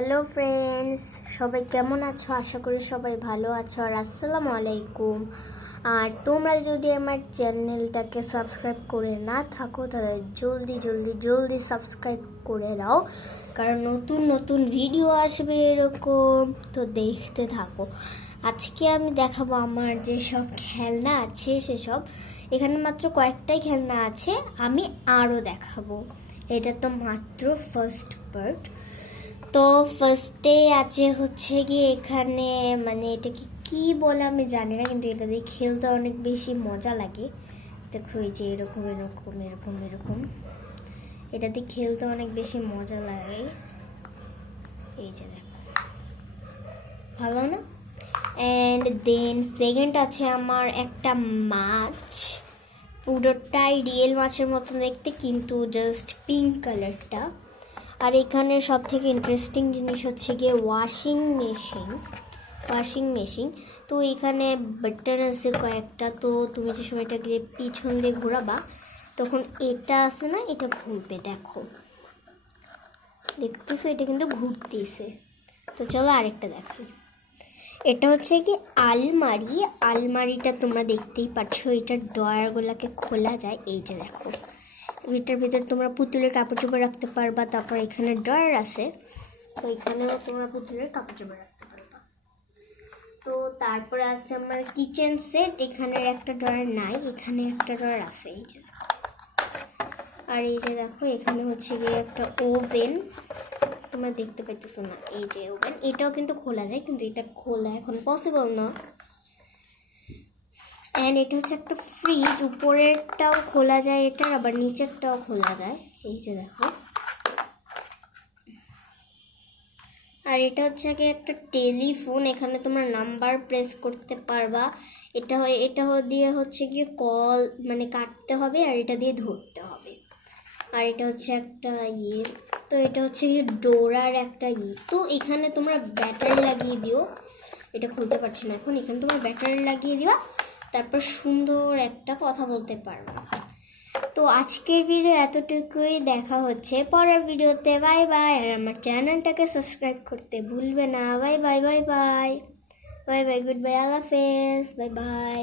Hello friends, সবাই কেমন আছো? আশা করি সবাই ভালো আছো। আর আসসালামু আলাইকুম। আর তোমরা যদি আমার চ্যানেলটাকে সাবস্ক্রাইব করে না থাকো তাহলে জলদি সাবস্ক্রাইব করে দাও, কারণ নতুন নতুন ভিডিও আসবে এরকম, তো দেখতে থাকো। আজকে আমি দেখাবো আমার যেসব খেলনা আছে সেসব। এখানে মাত্র কয়েকটাই খেলনা আছে, আমি আরও দেখাবো। এটা তো মাত্র ফার্স্ট পার্ট। তো ফার্স্টে আছে হচ্ছে গিয়ে এখানে, মানে এটাকে কি বলে আমি জানি না, কিন্তু এটা দিয়ে খেলতে অনেক বেশি মজা লাগে। দেখো এই যে এরকম এরকম এরকম এরকম, এটা দিয়ে খেলতে অনেক বেশি মজা লাগে। এই যে দেখো, ভালো না? অ্যান্ড দেন সেকেন্ড আছে আমার একটা মাছ, পুরোটাই রিয়েল মাছের মতন দেখতে, কিন্তু জাস্ট পিঙ্ক কালারটা। আর এখানে সব থেকে ইন্টারেস্টিং জিনিস হচ্ছে গিয়ে ওয়াশিং মেশিন। তো এখানে বাটন আছে কয়েকটা, তো তুমি যে সময়টাকে পিছন দিয়ে ঘোরাবা তখন এটা আছে না, এটা ঘুরবে। দেখতেছো, এটা কিন্তু ঘুরতেছে। তো চলো আরেকটা দেখাই। এটা হচ্ছে কি আলমারিটা তোমরা দেখতেই পাচ্ছ, এটার ডয়ারগুলোকে খোলা যায়। এই যে দেখো, এটার ভিতরে তোমরা পুতুলের কাপড় চোপড় রাখতে পারবা। তারপর এখানে ড্রয়ার আছে, তো এখানেও তোমরা পুতুলের কাপড় চোপড় রাখতে পারবা। তো তারপরে আছে আমার কিচেন সেট, এখানে একটা ড্রয়ার নাই, এখানে একটা ড্রয়ার আছে। এই যে দেখো, আর এই যে দেখো এখানে হচ্ছে গিয়ে একটা ওভেন, তোমরা দেখতে পাইতেছো না? এই যে ওভেন, এটাও কিন্তু খোলা যায়, কিন্তু এটা খোলা এখন পসিবল না। অ্যান্ড এটা হচ্ছে একটা ফ্রিজ, উপরেরটাও খোলা যায় এটা, আবার নিচেরটাও খোলা যায়। এই যে দেখো, আর এটা হচ্ছে কি একটা টেলিফোন, এখানে তোমরা নাম্বার প্রেস করতে পারবা। এটা দিয়ে হচ্ছে গিয়ে কল মানে কাটতে হবে, আর এটা দিয়ে ধরতে হবে। আর এটা হচ্ছে একটা তো এটা হচ্ছে গিয়ে ডোরার একটা তো এখানে তোমরা ব্যাটারি লাগিয়ে দিও। এটা খুলতে পারছি না এখন। এখানে তোমরা ব্যাটারি লাগিয়ে দিবা, তারপর সুন্দর একটা কথা বলতে পারবা। তো আজকের ভিডিও এতটুকুই, দেখা হচ্ছে পরের ভিডিওতে। Bye bye. আর আমার চ্যানেলটাকে সাবস্ক্রাইব করতে ভুলবে না। Bye bye bye bye bye bye, goodbye, আল্লাহ হাফেজ, বাই বাই।